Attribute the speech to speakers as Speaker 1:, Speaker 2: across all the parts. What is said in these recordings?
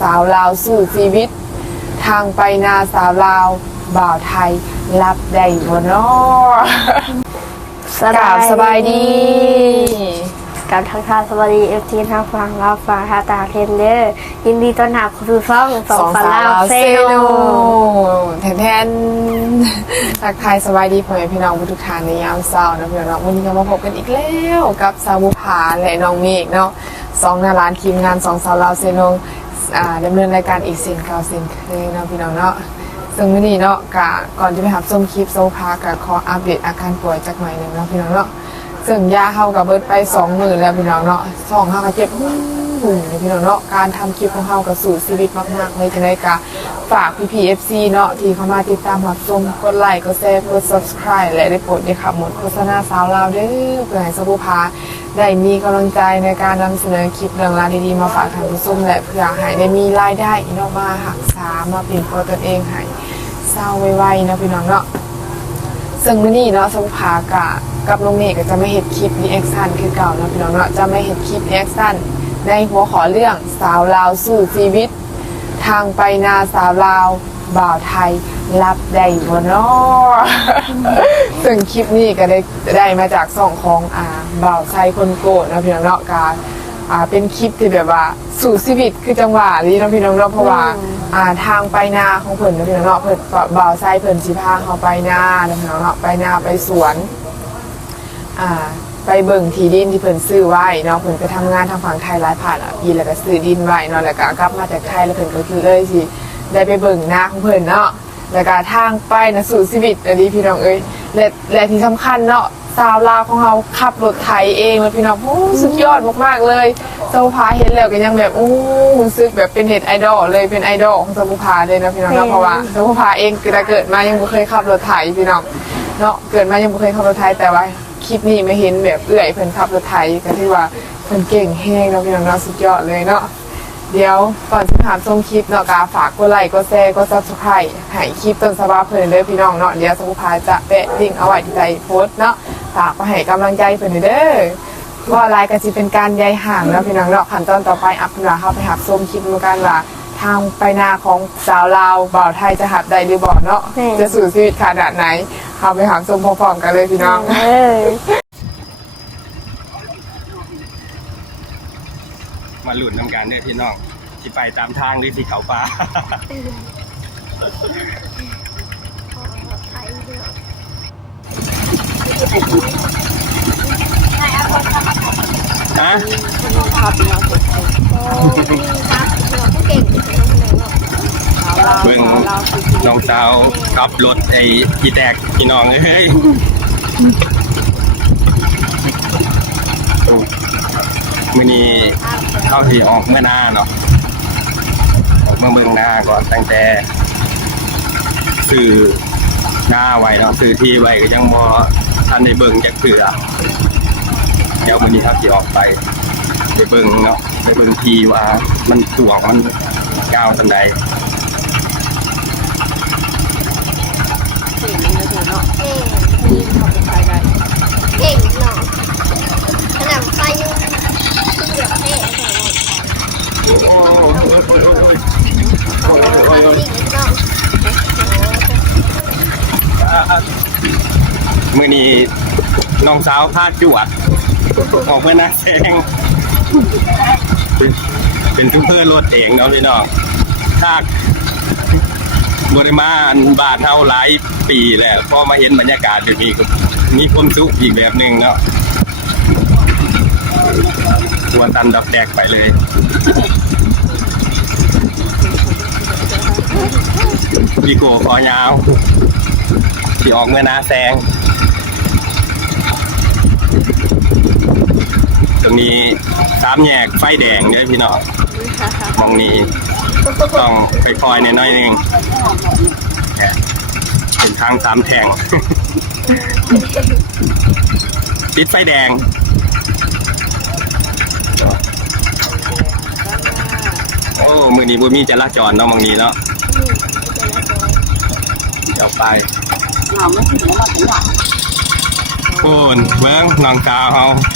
Speaker 1: สาวลาวสู่ชีวิต ทางไปนาสาวลาวบ่าวไทยรับได้บ่เนาะกราบสบายดี
Speaker 2: กับทักทายสวัสดีเอฟทีทางฟังเราฟังฮาตาเทนเดอร์ยินดีต้อนรับเข้าสู่ช่องสองฟันลาวเซโน
Speaker 1: แทนแทนๆทักทายสบายดีพ่อแม่พี่น้องทุกท่านในยามเช้านะพี่น้องวันนี้ก็มาพบกันอีกแล้วกับสาวบุภาและน้องเมฆเนาะสองหนาร้านทีมงานสองสาวลาวเซโน อ่าดำเนินรายการอีกเซนเก่าสินเคยเนาะพี่น้องเนาะซึ่งไม่ดีเนาะกะก่อนจะไปหับส้มคลิปโซพากะขออัปเดตอาการป่วยจากหน่อยหนึ่งเนาะพี่น้องเนาะซึ่งยาเข้ากับเบิร์ดไปสองหมื่นแล้วพี่น้องเนาะสองเข้ากับเจ็บ หุ่นพี่น้องเนาะการทำคลิปของเขากับสู่ชีวิตมากๆเลยจะได้กะฝากพี่พีเอฟซีเนาะที่เข้ามาติดตามรับชมกดไลค์กดแชร์กด subscribe และได้โปรดได้ขับหมดโฆษณาสาวลาวเด้อเพื่อให้สบูพาได้มีกำลังใจในการนำเสนอคลิปเรื่องราวดีๆมาฝากทานผู้ชมและเพื่อให้ได้มีรายได้อีกเนาะมาหักษามาเป็นตัวตนเองให้เศร้าไวๆนะพี่น้องเนาะซึ่งมื้อนี้เนาะสมุภากะกับน้องเมฆก็จะไม่เห็นคลิปรีแอคชั่นคือเก่านะพี่น้องเนาะจะไม่เห็นคลิปรีแอคชั่น ในหัวขอเรื่องสาวลาวสู่ชีวิต ทางไปนาสาวลาวบ่าวไทยรับได้บ่เนาะซึ่งคลิปนี้ก็ได้ได้มาจากสองของอ่าบ่าวไทยคนโกดนะพี่น้องเนาะการอ่าเป็นคลิปที่แบบว่าสู่ชีวิตคือจังหวะนี้เนาะพี่น้องเนาะเพราะว่าอ่าทางไปนาของเพิ่นเนาะพี่น้องเนาะเพิ่นบ่าวไซเพิ่นสิพาเขาไปนาเนาะพี่น้องเนาะไปนาไปสวนอ่า ไปเบิ่งที่ดินที่เพิ่นซื้อไว้เนาะเพิ่นไปทำงานทางฝั่งไทยหลายผ่านอะปีแล้วก็ซื้อดินไว้เนาะแล้วก็กลับมาจากไทยแล้วเพิ่นก็คือเลยสิได้ไปเบิ่งนาของเพิ่นเนาะแล้วก็ทางไปนะสู่ชีวิตอันนี้พี่น้องเอ้ยและและที่สำคัญเนาะสาวลาวของเราขับรถไถเองเลยพี่น้องโอ้สุดยอดมากๆเลยเจ้าพาเห็นแล้วก็ยังแบบโอ้รู้สึกแบบเป็นเน็ตไอดอลเลยเป็นไอดอลของเจ้าพาเลยนะพี่น้องเนาะเพราะว่าเจ้าพาเองคือแต่เกิดมายังไม่เคยขับรถไถพี่น้องเนาะเกิดมายังไม่เคยขับรถไถแต่ว่า คลิปนี้ไม่เห็นแบบเอื่อยเพิ่นขับรถไถก็ที่ว่าเพิ่นเก่งแฮงเนาะพี่น้องเนาสุดยอดเลยเนาะเดี๋ยวก่อนที่ถามชมคลิปเนาะกาฝากกดไลค์กดแชร์กดซับสไครต์ให้คลิปต้นฉบับเพิ่นเด้อพี่น้องเนาะเดี๋ยวสมุพาจะแปะลิงก์เอาไว้ที่ใต้โพสต์เนาะฝากไปให้กำลังใจเพิ่นเด้อว่าลายก็สิเป็นการใยห่างแล้วพี่น้องเนาะขั้นตอนต่อไปอัพเนาะเข้าไปหับชมคลิปดูกันว่า ทางไปนาของสาวลาวบ่าวไทยจะหับได้หรือบ่เนาะ
Speaker 2: แม่
Speaker 1: จะสู่ชีวิตขนาดไหนเข้าไปหาชมพร้อมๆกันเลยพี่น้อง
Speaker 2: เออ
Speaker 3: มาหลุดน้ำกันเนี่ยพี่น้องที่ไปตามทางหรือที่เขาป่า ฮะ เบิ่งน้องสาวขับรถไอ้ที่แตกพี่น้องเอ้ยมื่อนี้เข้าที่ออกเมื่อหน้าเนาะออกเมื่อเมืองหน้าก่อนตั้งแต่สื่อหน้าไว้เนาะสื่อที่ไว้ก็ยังมอทันในเบิ่งจากเสือเดี๋ยววันนี้ครับที่ออกไป ไปเบิ่งเนาะไปเบิ่งทีว่ามันตวงมันก้าวสันใด
Speaker 2: เก่งเนาะขนาดไฟยังเดือดเท่เนาะ
Speaker 3: มื่อนี้น้องสาวพาดจวด ออกเพื่อนนักแสงเป็นเป็นทุกเพื่อนรถเองเนาะพี่น้องถ้าบริมาณบาทเท่าหลายปีแล้วพอมาเห็นบรรยากาศแบบนี้ก็มีความสุขอีกแบบหนึ่งเนาะหัวตันดับแตกไปเลยวีโก้คอยาวที่ออกเมื่อนาแซง ตรงนี้สามแยกไฟแดงเด้อพี่น้องมองนี้ต้องไปคอยในน้อยหนึงเนี่ยเป็นทางสามแทงติดไฟแดงโอ้มือนี้บ่มีจราจรเนาะมองนี้เนาะเดี๋ยวไปโอนเบิ้งน้องสาวเขาเ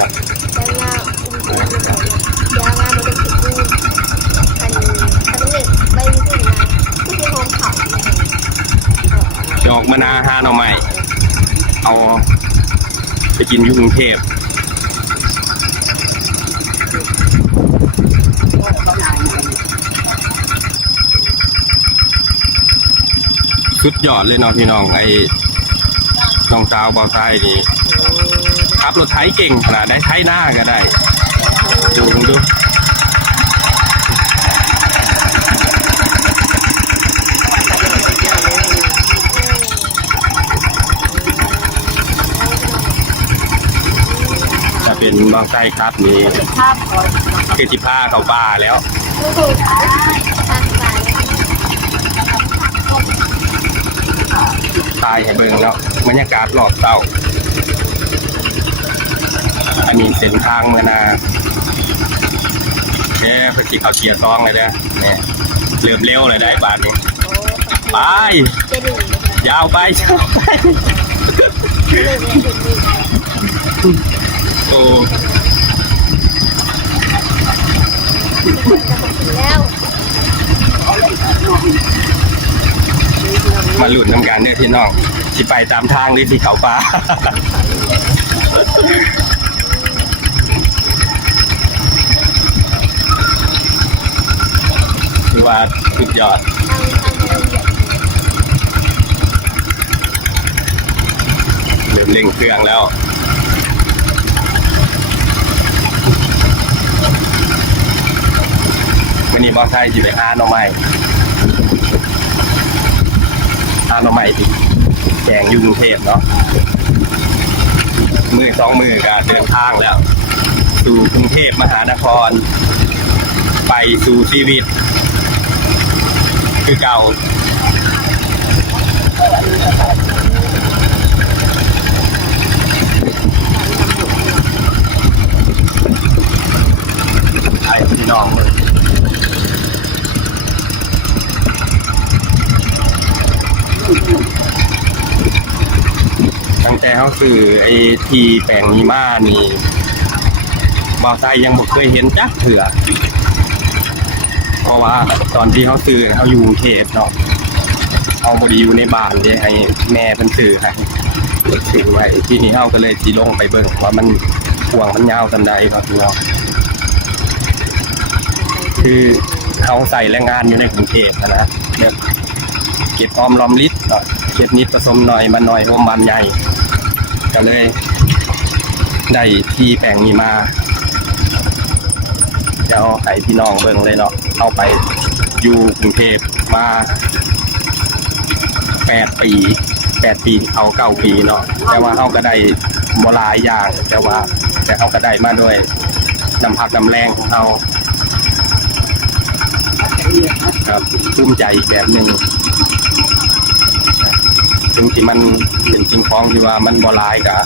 Speaker 3: นะด้านหน้า
Speaker 2: อุ้มขึ้นยาวหน้ามันเป็นสีม่วงอันอันนี้ใบขึ้นมาที่เป็นหอมเผา
Speaker 3: ดอกมะนาวห้าหน่อไม้เอาไปกินอยุ่กรุงเทพ สุดยอดเลยเนาะพี่น้องไอ้น้องสาวบอไทยนี่ขับรถไถเก่งขนาดได้ไถหน้าก็ได้ดูดูถ้าเป็นบางไส้ครับนี่คือจิผ้าเขาป่าแล้ว
Speaker 2: ลูกถูก ทางไป
Speaker 3: ตายให้เบิ่งแล้วบรรยากาศรอบเต้าอันนี้เส้นทางเมื่อนาแค่พอดีเขาเชียร์ซองเลยเด้อเนี่ยเริ่มเร็วเลยได้บาทนี้ไปยาวไปยาวไป
Speaker 2: เรื่องนี้ถึงดี
Speaker 3: โอ้
Speaker 2: แล้ว
Speaker 3: มาหลุดน้ำกันเด้อพี่น้องที่ไปตามทางหรือที่เขาป่าคือว่าสุดยอด
Speaker 2: เริ่
Speaker 3: มเร่งเครื่องแล้ววันนี้บอสไทยจะไปหาหน่อไม้ หาน่อไม้ที่แกงอยุ่กรุงเทพเนาะมือสองมือก็เดินทางแล้ว สู่กรุงเทพมหานคร ไปสู่ชีวิต คือเก่าไอ้พี่น้องมึง ตั้งแต่เขาซื้อไอ้ทีแปลงนีมานี่บอไซยังบ่เคยเห็นจักเถื่อเพราะว่าตอนที่เขาซื้อเขาอยู่กรุงเทพเนาะเขาบดีอยู่ในบ้านเด้ให้แม่เพิ่นซื้อให้ซื้อไว้ที่นี่เขาก็เลยสิลงไปเบิ่งว่ามันพวงมันยาวสันใดเนาะพี่น้องคือเขาใส่แรงงานอยู่ในกรุงเทพนะนะ เก็บออมรอมริดเนาะเก็บนิดผสมหน่อยมันหน่อยอมบานใหญ่ ก็เลย ได้ที่แปลงนี้มา เดี๋ยวให้พี่น้องเบิ่งเลยเนาะเอาไปอยู่กรุงเทพมาแปดปีแปดปีเอาเก้าปีเนาะแต่ว่าเขาก็ได้บลายอย่าง แต่ว่า แต่เขาก็ได้มาด้วยน้ำพักน้ำแรงของเขาครับภูมิใจแบบหนึ่ง ถึงที่มันเป็นสิ่งของที่ว่ามันบหลายกะ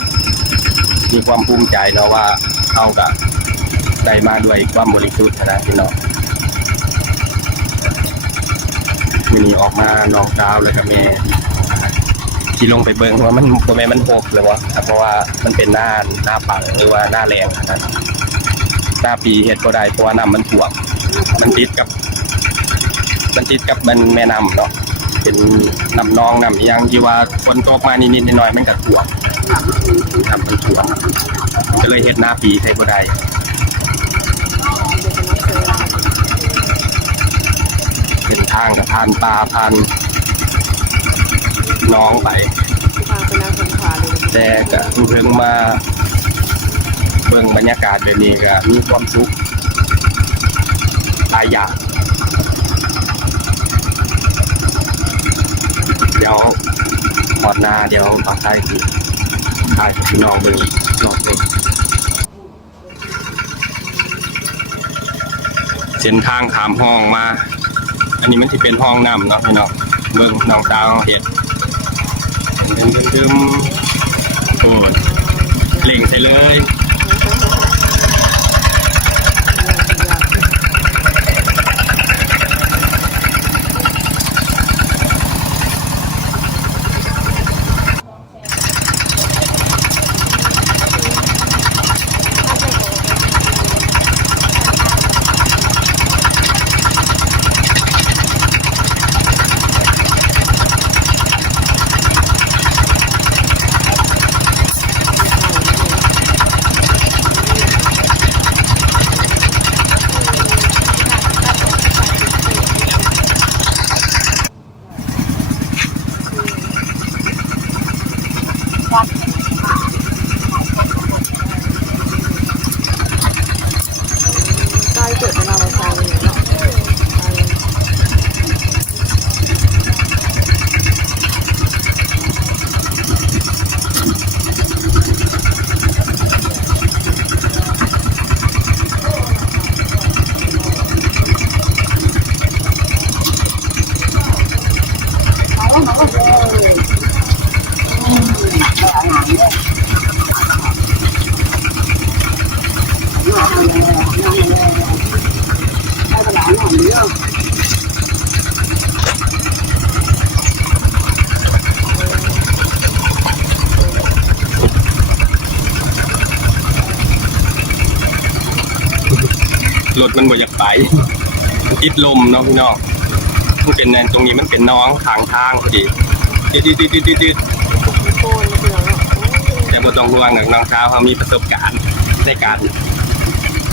Speaker 3: มีความภูมิใจเนาะว่าเอากะได้มาด้วยความบริสุทธิ์นะพี่น้องวันนี้ออกมานองดาวเลยกับเมย์ที่ลงไปเบิ้งว่ามันตัวแม่มันโบกเลยวะเพราะว่ามันเป็นหน้าหน้าปังหรือว่าหน้าแรงนะหน้าปีเห็ดก็ได้เพราะว่าน้ำมันถ่วมมันติดกับ มันติดกับมันแม่น้ำเนาะ เป็นน้ำนองน้ำอหยังที่ว่าคนตกมานิดๆหน่อยๆมันก็ท่วมน้ำมันท่วมก็เลยเฮ็ดหน้าปีใส่บ่ได้เป็นทางกับผ่านป่าผ่านหน้องไป
Speaker 1: ทางเป็นนางสงขลาเลย
Speaker 3: แต่ก็เพิ่งมาเบิ่งบรรยากาศแบบนี้ก็มีความสุขหลายอย่าง ดี๋ยวหมดนาเดี๋ยวปักใต้ที่ขายพี่นอนมึงนอนเลยเส้นทางขามห้องมา อันนี้มันที่เป็นห้องน้ำเนาะพี่น้องเมืองน้องตาเห็ดดึมดึมโอ้เล่งใส่เลย
Speaker 1: ร
Speaker 3: ถมันบ่อยากไปติดลมเนาะพี่น้องมันเป็นแนนตรงนี้มันเป็นน้องทางทางพอดีติดติดติดติดติดติด
Speaker 1: โกนเดียวเนาะ
Speaker 3: แต่บ่ต้องห่วงหรอกน้องสาวเขามีประสบการณ์ในการ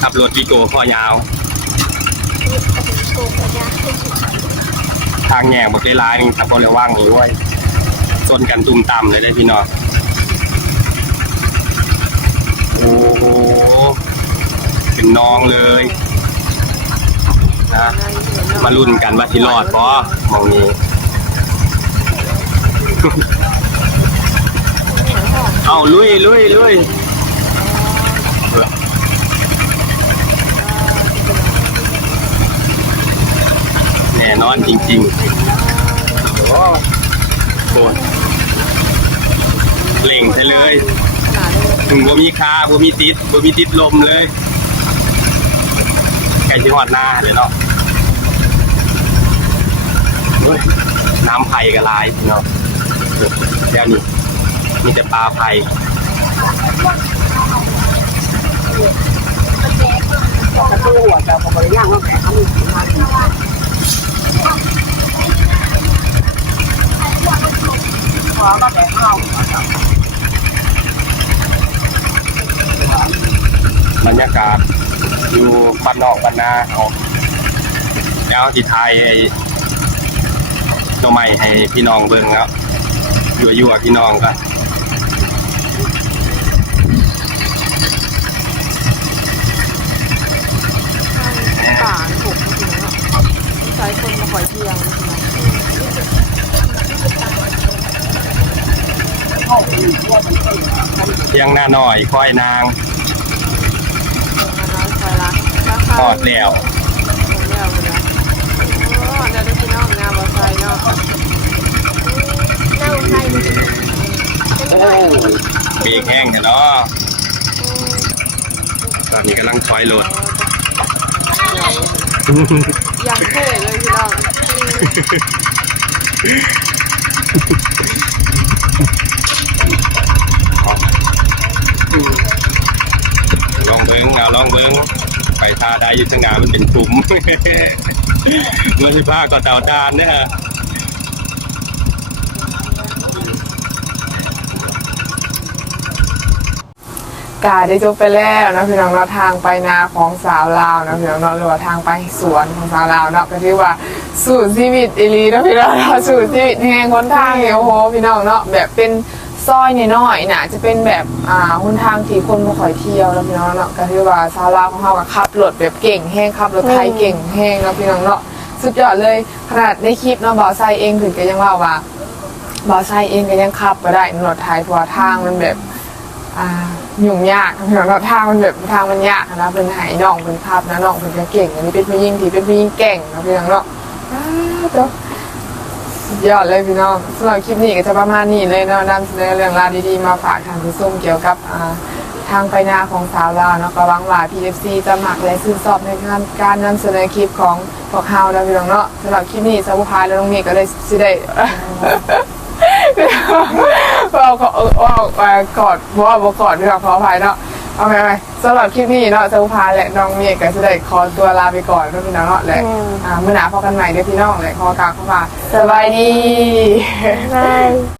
Speaker 3: ขับรถวีโก้ข้อยาวทางแง่บ่ได้ร้ายนี่ครับบ่ได้ว่างนี่ด้วยชนกันตุ่มต่ำเลยได้พี่น้องโอ้โหเป็นน้องเลย นะมาลุ้นกันว่าสิรอดบ่มองนี้ เอาลุยลุยลุยแน่นอนจริงๆโอ้โหเล่งใช่เลย
Speaker 1: ขนาดนี้
Speaker 3: ถึงบ่มีคาบ่มีติดบ่มีติดลมเลยใกล้ชิฮอดหน้าเลยเนาะ น้ำไผ่ก็หลายเนาะเดี๋ยวนี้มีแต่ปลาไผ่
Speaker 4: กระตู้หัวจะบริย่างว่าแผลเขามีสีมาขอมาแผลเข้า
Speaker 3: บรรยากาศอยู่บ้านนอกบ้านนาเอาแล้วที่ไทย ไอ้ตัวใหม่ให้พี่น้องเบิ่งแล้วยู่อยู่กับพี่น้องกัน
Speaker 1: ป่าผมจริงๆเนาะใช้คนมาคอยเที่ยง
Speaker 3: เที่ยงหน้าหน่อยค่อยนางทอดแล้ว
Speaker 1: เลี้ยวเลยนะโอ้เดี๋ยวได้พี่น้องงามบอ ไซเนาะ
Speaker 2: เน่าไทย
Speaker 3: โอ้เบรกแห้งกันเนาะตอนนี้กำลังถอยรถ
Speaker 1: อย่างเท่เลยพี่น้อง
Speaker 3: ลองเบิ้งเอาลองเบิ้งไปท่าได้อยุทธงานมันเป็นถุม รถไฟฟ้าก็เต่าตานเนี่ยฮะ
Speaker 1: กาได้จบไปแล้วนะพี่น้องเราทางไปนาของสาวลาวนะพี่น้องเนาหรือว่าทางไปสวนของสาวลาวเนาะก็ถือว่าสู่ชีวิตอีลีนะพี่น้องเนาสู่ชีวิตแห่งคนทางเนี่ยโอ้โหพี่น้องเนาะแบบเป็น ซอยน้อยๆน่ะจะเป็นแบบอ่าหนทางที่คนมาคอยเที่ยวแล้วพี่น้องเนาะก็ถือว่าสาวลาวของเราก็ขับรถแบบเก่งแห้งขับรถไทยเก่งแห้งแล้วพี่น้องเนาะสุดยอดเลยขนาดในคลิปเนาะบ่าวไซเองถึงก็ยังเล่าว่าบ่าวไซเองก็ยังขับก็ได้รถไทยเพราะว่าทางมันแบบอ่ายุ่งยากพี่น้องเนาะทางมันแบบทางมันยากนะเป็นไหน้องเป็นภาพนะน้องเป็นก็เก่งอันนี้เป็นผู้หญิงที่เป็นผู้หญิงเก่งนะพี่น้องเนาะอ้าว ยอดเลยพี่น้องสำหรับคลิปนี้ก็จะประมาณนี้เลยเนาะนำเสนอเรื่องราวดีๆมาฝากทางผู้ชมเกี่ยวกับทางไปนาของสาวลาวเนาะก็หวังว่า PFC จะหมักและชื่นชอบในการการนำเสนอคลิปของพวกเฮานะพี่น้องเนาะสำหรับคลิปนี้สาวภูพายและน้องเมย์ก็เลยสิได้เอาขอเอาเอากอดว่าบอกกอดด้วยขออภัยเนาะ เอาไปไปสำหรับคลิปนี้เนาะสาวผู้พายและน้องเมย์ก็จะได้ขอตัวลาไปก่อนเนาะพี่น้องเนาะและอ่าเมื่อหนาพอกันใหม่เด้อพี่น้องและขอกล่าวเข้ามาสบายดี
Speaker 2: บาย